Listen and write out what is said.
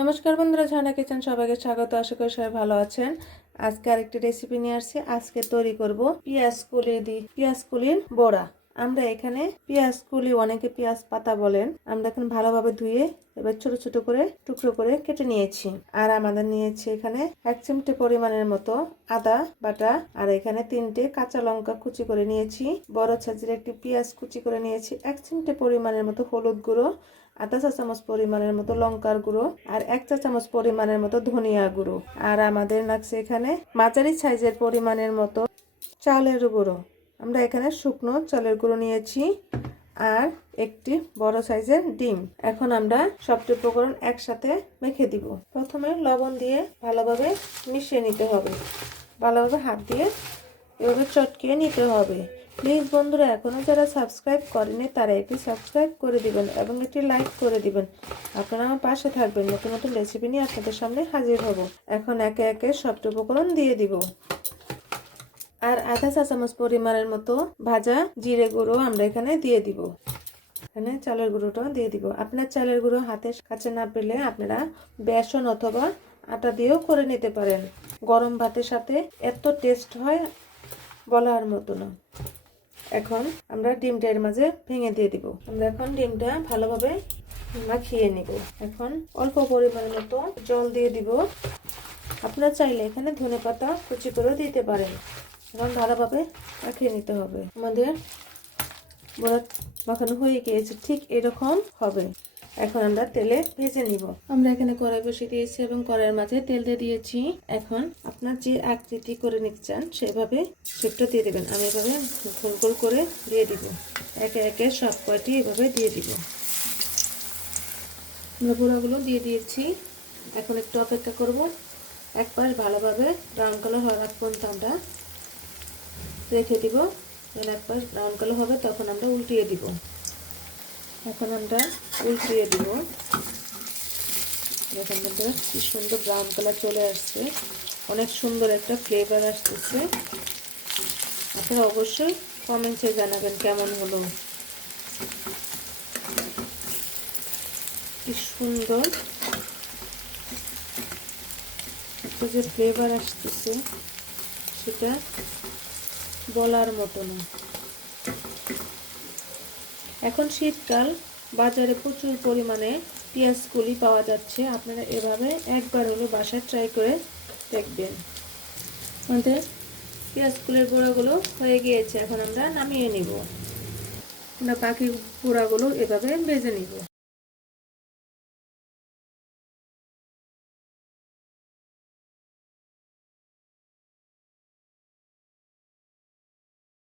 নমস্কার বন্ধুরা, ঝর্ণা কিচেন সবাইকে স্বাগত। আশা করি সবাই ভালো আছেন। আজকে আরেকটি রেসিপি নিয়ে আসছি। আজকে তৈরি করব পেঁয়াজ কুলির বড়া। আমরা এখানে পেঁয়াজ কুলি, অনেকে পেঁয়াজ পাতা বলেন। আমরা এখন ভালোভাবে ধুয়ে এবার ছোট ছোট করে টুকরো করে কেটে নিয়েছি। আর আমাদের নিয়েছি এখানে 1 চিমটে পরিমাণের মতো আদা বাটা, আর এখানে 3টে কাঁচা লঙ্কা কুচি করে নিয়েছি। বড় সাইজের একটি পেঁয়াজ কুচি করে নিয়েছি। 1 চিমটে পরিমাণের মতো হলুদ গুঁড়ো, আধা চা চামচ পরিমাণের মতো লঙ্কার গুঁড়ো, আর 1 চা চামচ পরিমাণের মতো ধনিয়া গুঁড়ো। আর আমাদের লাগছে এখানে মাঝারি সাইজের পরিমাণের মতো চালের গুঁড়ো। আমরা এখানে শুকনো চালের গুঁড়ো নিয়েছি, আর একটি বড় সাইজের ডিম। এখন আমরা সবটি উপকরণ একসাথে মেখে দিব। প্রথমে লবণ দিয়ে ভালোভাবে মিশিয়ে নিতে হবে। ভালোভাবে হাত দিয়ে এভাবে চটকিয়ে নিতে হবে। প্লিজ বন্ধুরা, এখনো যারা সাবস্ক্রাইব করেনি তারা একটি সাবস্ক্রাইব করে দিবেন এবং একটি লাইক করে দিবেন। আপনারা আমার পাশে থাকবেন। নতুন নতুন রেসিপি নিয়ে আপনাদের সামনে হাজির হব। এখন একে একে সবটি উপকরণ দিয়ে দিব। আর আধা চা চামচ পরিমাণের মতো ভাজা জিরে গুঁড়ো আমরা এখানে দিয়ে দিব। এখানে চালের গুঁড়োটা দিয়ে দিব। আপনার চালের গুঁড়ো হাতের কাছে না পেলে আপনারা বেসন অথবা আটা দিয়েও করে নিতে পারেন। গরম ভাতের সাথে এত টেস্ট হয় বলার মতো না। এখন আমরা ডিমটা এর মাঝে ভেঙে দিয়ে দিব। আমরা এখন ডিমটা ভালোভাবে মাখিয়ে নিব। এখন অল্প পরিমাণের মতো জল দিয়ে দিব। আপনারা চাইলে এখানে ধনেপাতা কুচি করে দিতে পারেন। এখন ভালোভাবে মাখিয়ে নিতে হবে। আমাদের বড়া মাখানো হয়ে গিয়েছে, ঠিক এরকম হবে। এখন আমরা তেলে ভেজে নিব। আমরা এখানে কড়াই বসিয়ে দিয়েছি এবং কড়াইয়ের মাঝে তেল দিয়ে দিয়েছি। এখন আপনার যে আকৃতি করে নিতে চান সেভাবে শেপটা দিয়ে দেবেন। আমি এভাবে গোল গোল করে দিয়ে দিব। একে একে সব কয়টি এভাবে দিয়ে দিব। আমরা বড়াগুলো দিয়ে দিয়েছি। এখন একটু অপেক্ষা করব। এক পাশ ভালোভাবে ব্রাউন কালার হওয়ার আগ পর্যন্ত আমরা রেখে দিব। এক পাশ ব্রাউন কালার হবে তখন আমরা উল্টিয়ে দিব। এখন আমরা উল্টিয়ে দিব। দেখেন বন্ধুরা, কি সুন্দর ব্রাউন কালার চলে আসছে। অনেক সুন্দর একটা ফ্লেভার আসতেছে। আপনারা অবশ্যই কমেন্টে জানাবেন কেমন হলো। কি সুন্দর একটা যে ফ্লেভার আসতেছে সেটা বলার মতো না। এখন শীতকাল, বাজারে প্রচুর পরিমাণে পেঁয়াজ কলি পাওয়া যাচ্ছে। আপনারা এভাবে একবার হলো বাসায় ট্রাই করে দেখবেন। আমাদের পেঁয়াজ কলির বড়াগুলো হয়ে গিয়েছে। এখন আমরা নামিয়ে নিব। আমরা বাকি পোড়াগুলো এভাবে ভেজে নিব।